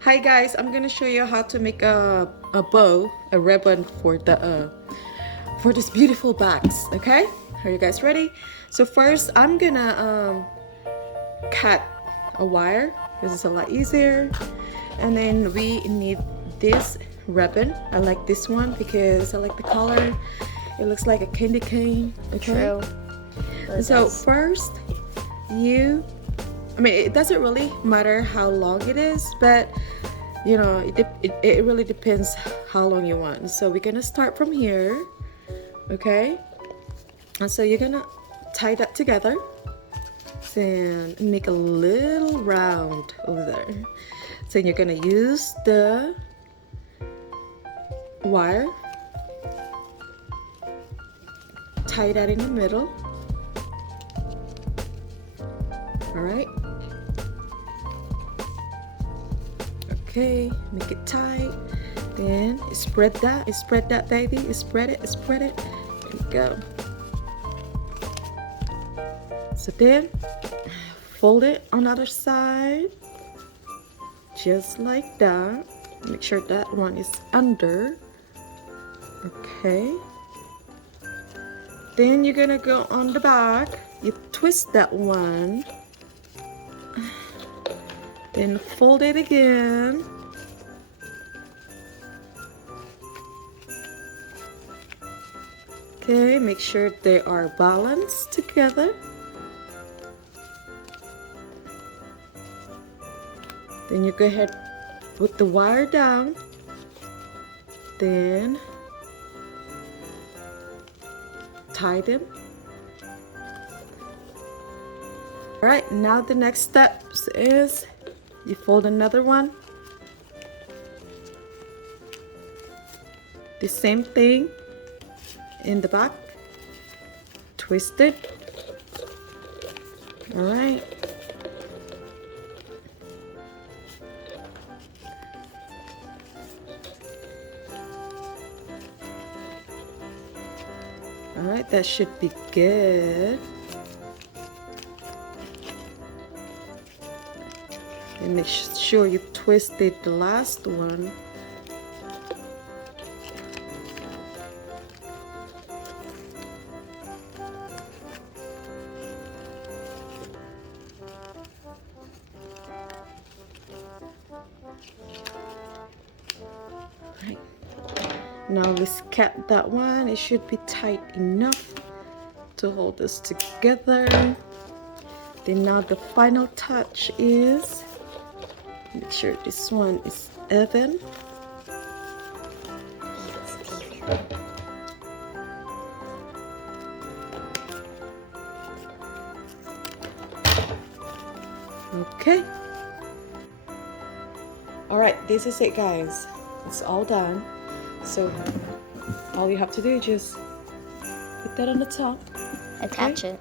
Hi guys, I'm gonna show you how to make a bow, a ribbon for this beautiful bags. Okay, are you guys ready? So first, I'm gonna cut a wire. This is a lot easier, and then we need this ribbon. I like this one because I like the color. It looks like a candy cane. Okay. True. And so first, I mean, it doesn't really matter how long it is, but you know, it really depends how long you want. So we're gonna start from here, okay? And so you're gonna tie that together and make a little round over there. So you're gonna use the wire, tie that in the middle. All right. Okay, make it tight. Then spread that baby. Spread it. There you go. So then fold it on the other side, just like that. Make sure that one is under. Okay. Then you're gonna go on the back. You twist that one. Then fold it again. Okay, make sure they are balanced together. Then you go ahead, put the wire down. Then tie them. All right, now the next step is you fold another one. The same thing in the back. Twist it. All right. All right, that should be good. And make sure you twisted the last one. Right. Now let's cut that one. It should be tight enough to hold this together. Then now the final touch is make sure this one is even. Okay. All right, this is it, guys. It's all done. So all you have to do is just put that on the top. Attach it.